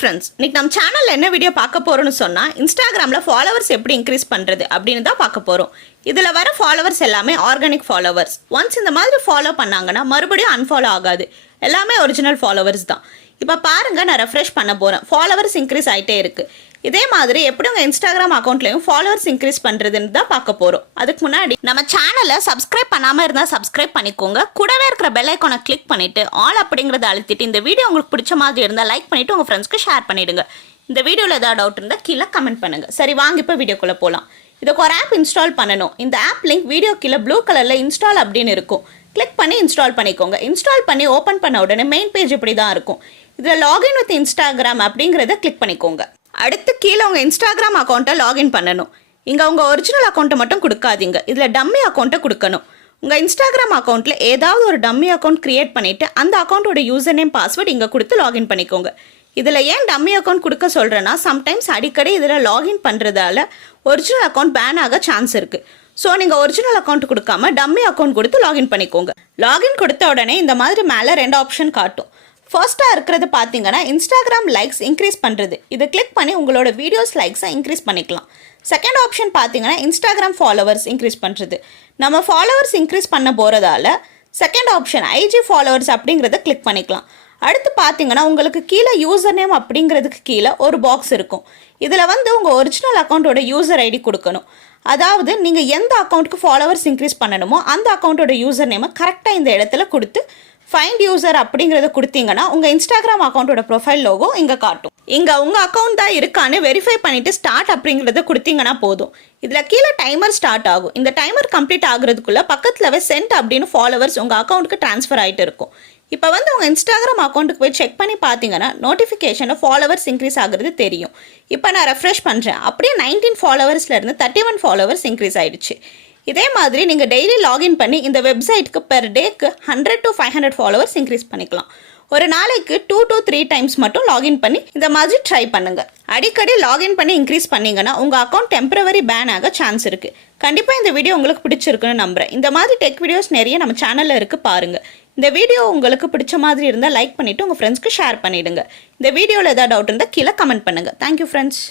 Friends, இன்னைக்கு நம்ம சேனல்ல என்ன வீடியோ பார்க்க போறோம்னு சொன்னா இன்ஸ்டாகிராம்ல ஃபாலோவர்ஸ் எப்படி இன்க்ரீஸ் பண்றது அப்படின்னு தான் பார்க்க போறோம். இதுல வர ஃபாலோவர்ஸ் எல்லாமே ஆர்கானிக் ஃபாலோவர்ஸ். ஒன்ஸ் இந்த மாதிரி ஃபாலோ பண்ணாங்கன்னா மறுபடியும் அன்ஃபாலோ ஆகாது. எல்லாமே ஒரிஜினல் ஃபாலோவர்ஸ் தான். இப்போ பாருங்க, நான் ரெஃப்ரெஷ் பண்ண போறேன். ஃபாலோவர்ஸ் இன்க்ரீஸ் ஆயிட்டே இருக்கு. இதே மாதிரி எப்படி உங்க இன்ஸ்டாகிராம் அக்கௌண்ட்லயும் ஃபாலோவர்ஸ் இன்க்ரீஸ் பண்றதுன்னு தான் பார்க்க போறோம். அதுக்கு முன்னாடி நம்ம சேனலை சப்ஸ்கிரைப் பண்ணாம இருந்தா சப்ஸ்கிரைப் பண்ணிக்கோங்க. கூடவே இருக்கிற பெல் ஐகானை கிளிக் பண்ணிட்டு ஆல் அப்படிங்கறத அழுத்திட்டு இந்த வீடியோ உங்களுக்கு பிடிச்ச மாதிரி இருந்தா லைக் பண்ணிட்டு உங்க ஃப்ரெண்ட்ஸ்க்கு ஷேர் பண்ணிடுங்க. இந்த வீடியோல ஏதாவது டவுட் இருந்தா கீழே கமெண்ட் பண்ணுங்க. சரி, வாங்க இப்போ வீடியோக்குள்ள போலாம். இதுக்கு ஒரு ஆப் இன்ஸ்டால் பண்ணணும். இந்த ஆப் லிங்க் வீடியோ கீழே ப்ளூ கலர்ல இன்ஸ்டால் அப்படின்னு இருக்கும். கிளிக் பண்ணி இன்ஸ்டால் பண்ணிக்கோங்க. இன்ஸ்டால் பண்ணி ஓப்பன் பண்ண உடனே மெயின் பேஜ் இப்படி தான் இருக்கும். இதில் லாகின் வித் இன்ஸ்டாகிராம் அப்படிங்கிறத கிளிக் பண்ணிக்கோங்க. அடுத்து கீழே உங்கள் இன்ஸ்டாகிராம் அக்கௌண்ட்டை லாகின் பண்ணணும். இங்கே உங்கள் ஒரிஜினல் அக்கௌண்ட்டை மட்டும் கொடுக்காதீங்க. இதில் டம்மி அக்கௌண்ட்டை கொடுக்கணும். உங்கள் இன்ஸ்டாகிராம் அக்கௌண்ட்டில் ஏதாவது ஒரு டம்மி அக்கௌண்ட் கிரியேட் பண்ணிவிட்டு அந்த அக்கௌண்ட்டோட யூசர் நேம் பாஸ்வேர்டு இங்கே கொடுத்து லாகின் பண்ணிக்கோங்க. இதில் ஏன் டம்மி அக்கௌண்ட் கொடுக்க சொல்கிறேன்னா, சம்டைம்ஸ் அடிக்கடி இதில் லாகின் பண்ணுறதால ஒரிஜினல் அக்கௌண்ட் பேன் ஆக சான்ஸ் இருக்குது. ஸோ நீங்கள் ஒரிஜினல் அக்கௌண்ட் கொடுக்காம டம்மி அக்கௌண்ட் கொடுத்து லாகின் பண்ணிக்கோங்க. லாகின் கொடுத்த உடனே இந்த மாதிரி மேலே 2 ஆப்ஷன் காட்டும். ஃபர்ஸ்ட்டாக இருக்கிறது பார்த்தீங்கன்னா இன்ஸ்டாகிராம் லைக்ஸ் இன்க்ரீஸ் பண்ணுறது. இதை கிளிக் பண்ணி உங்களோட வீடியோஸ் லைக்ஸை இன்க்ரீஸ் பண்ணிக்கலாம். செகண்ட் ஆப்ஷன் பார்த்தீங்கன்னா இன்ஸ்டாகிராம் ஃபாலோவர்ஸ் இன்க்ரீஸ் பண்ணுறது. நம்ம ஃபாலோவர்ஸ் இன்க்ரீஸ் பண்ண போகிறதால செகண்ட் ஆப்ஷன் ஐஜி ஃபாலோவர்ஸ் அப்படிங்கிறத கிளிக் பண்ணிக்கலாம். அடுத்து பார்த்தீங்கன்னா உங்களுக்கு கீழே யூசர் நேம் அப்படிங்கிறதுக்கு கீழே ஒரு பாக்ஸ் இருக்கும். இதில் உங்கள் ஒரிஜினல் அக்கௌண்ட்டோட யூசர் ஐடி கொடுக்கணும். அதாவது நீங்கள் எந்த அக்கௌண்ட்டுக்கு ஃபாலோவர்ஸ் இன்க்ரீஸ் பண்ணணுமோ அந்த அக்கௌண்ட்டோட யூசர் நேமை கரெக்டாக இந்த இடத்துல கொடுத்து ஃபைண்ட் யூசர் அப்படிங்கிறத கொடுத்தீங்கன்னா உங்கள் இன்ஸ்டாகிராம் அக்கௌண்ட்டோட ப்ரொஃபைல் லோகோ இங்கே காட்டும். இங்கே உங்கள் அக்கௌண்ட் தான் இருக்கான்னு வெரிஃபை பண்ணிவிட்டு ஸ்டார்ட் அப்படிங்கிறத கொடுத்தீங்கன்னா போதும். இதில் கீழே டைமர் ஸ்டார்ட் ஆகும். இந்த டைமர் கம்ப்ளீட் ஆகுறதுக்குள்ளே பக்கத்தில் சென்ட் அப்படின்னு ஃபாலோவர்ஸ் உங்கள் அக்கௌண்ட்டுக்கு ட்ரான்ஸ்ஃபர் ஆகிட்டு இருக்கும். இப்போ உங்கள் இன்ஸ்டாகிராம் அக்கௌண்ட்டுக்கு போய் செக் பண்ணி பார்த்தீங்கன்னா நோட்டிஃபிகேஷனில் ஃபாலோவர்ஸ் இன்க்ரீஸ் ஆகுறது தெரியும். இப்போ நான் ரெஃப்ரெஷ் பண்ணுறேன். அப்படியே 19 ஃபாலோவர்ஸ்லேருந்து 31 ஃபாலோவர்ஸ் இன்க்ரீஸ் ஆகிடுச்சு. இதே மாதிரி நீங்கள் டெய்லி லாகின் பண்ணி இந்த வெப்சைட்டுக்கு பெர் டேக்கு 100 to 500 ஃபாலோவர்ஸ் இன்க்ரீஸ் பண்ணிக்கலாம். ஒரு நாளைக்கு 2 to 3 டைம்ஸ் மட்டும் லாகின் பண்ணி இந்த மாதிரி ட்ரை பண்ணுங்க. அடிக்கடி லாகின் பண்ணி இன்க்ரீஸ் பண்ணீங்கன்னா உங்கள் அக்கௌண்ட் டெம்பரவரி பேன் ஆக சான்ஸ் இருக்குது. கண்டிப்பாக இந்த வீடியோ உங்களுக்கு பிடிச்சிருக்குன்னு நம்புறேன். இந்த மாதிரி டெக் வீடியோஸ் நிறைய நம்ம சேனலில் இருக்குது, பாருங்கள். இந்த வீடியோ உங்களுக்கு பிடிச்ச மாதிரி இருந்தால் லைக் பண்ணிவிட்டு உங்கள் ஃப்ரெண்ட்ஸ்க்கு ஷேர் பண்ணிவிடுங்க. இந்த வீடியோவில் ஏதாவது டவுட் இருந்தால் கீழே கமெண்ட் பண்ணுங்கள். Thank you friends.